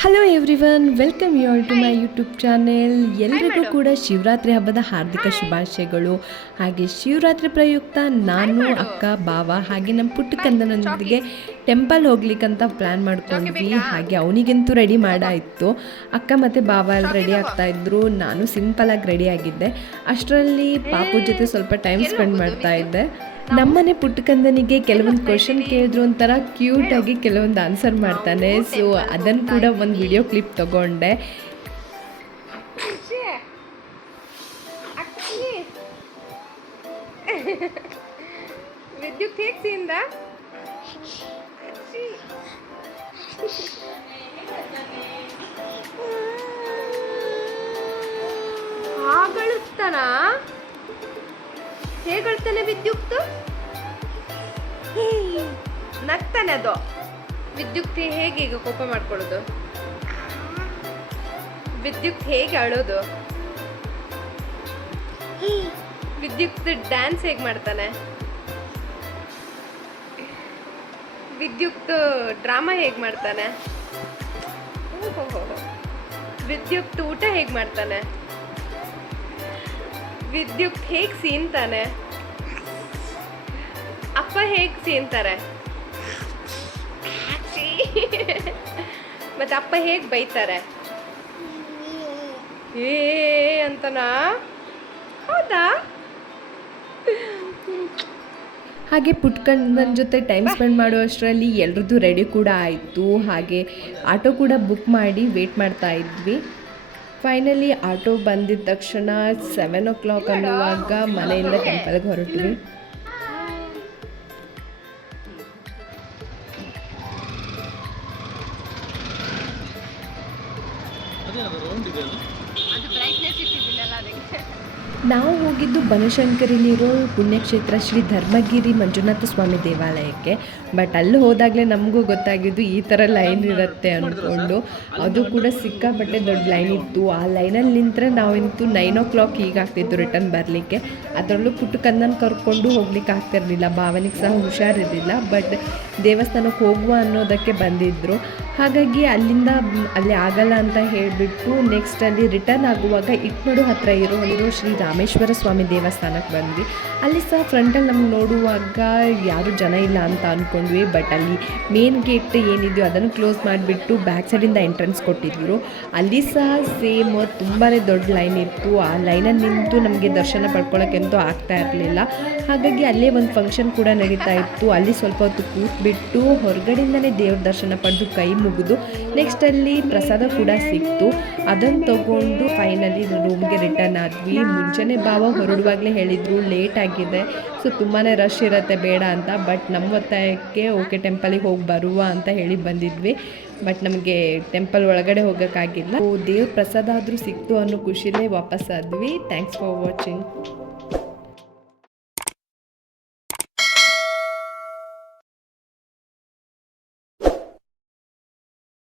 Hello everyone, welcome you all to my YouTube channel. ಎಲ್ರಿಗೂ ಕೂಡ ಶಿವರಾತ್ರಿ ಹಬ್ಬದ ಹಾರ್ದಿಕ ಶುಭಾಶಯಗಳು. ಹಾಗೆ ಶಿವರಾತ್ರಿ ಪ್ರಯುಕ್ತ ನಾನು, ಅಕ್ಕ, ಬಾವ ಹಾಗೆ ನಮ್ಮ ಪುಟ್ಟ ಕಂದನೊಂದಿಗೆ ಟೆಂಪಲ್ ಹೋಗ್ಲಿಕ್ಕಂತ ಪ್ಲ್ಯಾನ್ ಮಾಡ್ಕೊಂಡ್ವಿ. ಹಾಗೆ ಅವನಿಗಂತೂ ರೆಡಿ ಮಾಡಾಯಿತು. ಅಕ್ಕ ಮತ್ತು ಬಾವ ಎಲ್ಲ ರೆಡಿ ಆಗ್ತಾ ಇದ್ರು. ನಾನು ಸಿಂಪಲಾಗಿ ರೆಡಿ ಆಗಿದ್ದೆ. ಅಷ್ಟರಲ್ಲಿ ಪಾಪು ಜೊತೆ ಸ್ವಲ್ಪ ಟೈಮ್ ಸ್ಪೆಂಡ್ ಮಾಡ್ತಾ ಇದ್ದೆ. ನಮ್ಮನೆ ಪುಟ್ಟಕಂದನಿಗೆ ಕೆಲವೊಂದು ಕ್ವಶನ್ ಕೇಳಿದ್ರು ಒಂಥರ ಕ್ಯೂಟಾಗಿ ಕೆಲವೊಂದು ಆನ್ಸರ್ ಮಾಡ್ತಾನೆ. ಸೊ ಅದನ್ನು ಕೂಡ ಒಂದು ವಿಡಿಯೋ ಕ್ಲಿಪ್ ತಗೊಂಡೆ. ವಿದ್ಯುತ್ ಹೇಗೆ ಸೀಂದ ಹಾಗಳುತ್ತಾನ, ಹೇಗಳ್ತಾನೆ ವಿದ್ಯುತ್? ನಗ್ತಾನೆ. ಅದು ವಿದ್ಯುತ್ ಹೇಗೆ ಈಗ ಕೋಪ ಮಾಡ್ಕೊಳ್ಳೋದು? ವಿದ್ಯುತ್ ಹೇಗೆ ಅಳೋದು? ವಿದ್ಯುತ್ ಡ್ಯಾನ್ಸ್ ಹೇಗೆ ಮಾಡ್ತಾನೆ? ವಿದ್ಯುತ್ ಡ್ರಾಮಾ ಹೇಗೆ ಮಾಡ್ತಾನೆ? ವಿದ್ಯುತ್ ಊಟ ಹೇಗೆ ಮಾಡ್ತಾನೆ? ವಿದ್ಯುತ್ ಹೇಗೆ ಸೀನ್ತಾನೆ? ಅಪ್ಪ ಹೇಗೆ ಸೀನ್ತಾರೆ? ಮತ್ತೆ ಅಪ್ಪ ಹೇಗೆ ಬೈತಾರೆ? ಅಂತನಾ? ಹೌದಾ? ಹಾಗೆ ಪುಟ್ಕಂದನ ಜೊತೆ ಟೈಮ್ ಸ್ಪೆಂಡ್ ಮಾಡುವಷ್ಟರಲ್ಲಿ ಎಲ್ರದ್ದು ರೆಡಿ ಕೂಡ ಆಯಿತು. ಹಾಗೆ ಆಟೋ ಕೂಡ ಬುಕ್ ಮಾಡಿ ವೇಟ್ ಮಾಡ್ತಾ ಇದ್ವಿ. ಫೈನಲಿ ಆಟೋ ಬಂದಿದ್ದ ತಕ್ಷಣ 7 o'clock ಅನ್ನುವಾಗ ಮನೆಯಿಂದ ಟೆಂಪಲ್ಗೆ ಹೊರಟ್ವಿ. ನಾವು ಹೋಗಿದ್ದು ಬನಶಂಕರಿಲಿರೋ ಪುಣ್ಯಕ್ಷೇತ್ರ ಶ್ರೀ ಧರ್ಮಗಿರಿ ಮಂಜುನಾಥ ಸ್ವಾಮಿ ದೇವಾಲಯಕ್ಕೆ. ಬಟ್ ಅಲ್ಲಿ ಹೋದಾಗಲೇ ನಮಗೂ ಗೊತ್ತಾಗಿದ್ದು ಈ ಥರ ಲೈನ್ ಇರುತ್ತೆ ಅಂದ್ಕೊಂಡು. ಅದು ಕೂಡ ಸಿಕ್ಕಾಪಟ್ಟೆ ದೊಡ್ಡ ಲೈನ್ ಇತ್ತು. ಆ ಲೈನಲ್ಲಿ ನಿಂತರೆ ನಾವಂತೂ 9 o'clock ಹೀಗಾಗ್ತಿತ್ತು ರಿಟರ್ನ್ ಬರಲಿಕ್ಕೆ. ಅದರಲ್ಲೂ ಪುಟ್ಟಕಂದನ ಕರ್ಕೊಂಡು ಹೋಗ್ಲಿಕ್ಕೆ ಆಗ್ತಿರಲಿಲ್ಲ, ಭಾವನಿಗೆ ಸಹ ಹುಷಾರಿರಲಿಲ್ಲ. ಬಟ್ ದೇವಸ್ಥಾನಕ್ಕೆ ಹೋಗುವ ಅನ್ನೋದಕ್ಕೆ ಬಂದಿದ್ದರು. ಹಾಗಾಗಿ ಅಲ್ಲಿ ಆಗಲ್ಲ ಅಂತ ಹೇಳಿಬಿಟ್ಟು ನೆಕ್ಸ್ಟ್ ಅಲ್ಲಿ ರಿಟರ್ನ್ ಆಗುವಾಗ ಇಟ್ಮಡು ಹತ್ತಿರ ಇರೋ ಶ್ರೀ ರಾಮೇಶ್ವರ ಸ್ವಾಮಿ ದೇವಸ್ಥಾನಕ್ಕೆ ಬಂದ್ವಿ. ಅಲ್ಲಿ ಸಹ ಫ್ರಂಟಲ್ಲಿ ನಮ್ಗೆ ನೋಡುವಾಗ ಯಾರೂ ಜನ ಇಲ್ಲ ಅಂತ ಅಂದ್ಕೊಂಡ್ವಿ. ಬಟ್ ಅಲ್ಲಿ ಮೇನ್ ಗೇಟ್ ಏನಿದೆಯೋ ಅದನ್ನು ಕ್ಲೋಸ್ ಮಾಡಿಬಿಟ್ಟು ಬ್ಯಾಕ್ ಸೈಡಿಂದ ಎಂಟ್ರೆನ್ಸ್ ಕೊಟ್ಟಿದ್ರು. ಅಲ್ಲಿ ಸಹ ಸೇಮ್ ತುಂಬಾ ದೊಡ್ಡ ಲೈನ್ ಇತ್ತು. ಆ ಲೈನಲ್ಲಿ ನಿಂತು ನಮಗೆ ದರ್ಶನ ಪಡ್ಕೊಳ್ಳೋಕ್ಕಂತೂ ಆಗ್ತಾ ಇರಲಿಲ್ಲ. ಹಾಗಾಗಿ ಅಲ್ಲೇ ಒಂದು ಫಂಕ್ಷನ್ ಕೂಡ ನಡೀತಾ ಇತ್ತು. ಅಲ್ಲಿ ಸ್ವಲ್ಪ ಹೊತ್ತು ಕೂತ್ಬಿಟ್ಟು ಹೊರಗಡೆಯಿಂದನೇ ದೇವ್ರ ದರ್ಶನ ಪಡೆದು ಕೈ ಮುಗಿದು ನೆಕ್ಸ್ಟ್ ಅಲ್ಲಿ ಪ್ರಸಾದ ಕೂಡ ಸಿಕ್ತು. ಅದನ್ನು ತಗೊಂಡು ಫೈನಲಿ ರೂಮ್ಗೆ ರಿಟರ್ನ್ ಆದ್ವಿ. ಮುಂಚೆನೇ ಭಾವ ಹೊರಡುವಾಗಲೇ ಹೇಳಿದರು ಲೇಟ್ ಆಗಿದೆ, ಸೊ ತುಂಬಾ ರಶ್ ಇರುತ್ತೆ ಬೇಡ ಅಂತ. ಬಟ್ ನಮ್ಮ ಒತ್ತಾಯಕ್ಕೆ ಓಕೆ ಟೆಂಪಲಿಗೆ ಹೋಗಿ ಬರುವ ಅಂತ ಹೇಳಿ ಬಂದಿದ್ವಿ. ಬಟ್ ನಮಗೆ ಟೆಂಪಲ್ ಒಳಗಡೆ ಹೋಗೋಕ್ಕಾಗಿಲ್ಲ. ದೇವ್ರ ಪ್ರಸಾದ ಆದರೂ ಸಿಕ್ತು ಅನ್ನೋ ಖುಷಿಲೇ ವಾಪಸ್ ಆದ್ವಿ. Thanks for watching.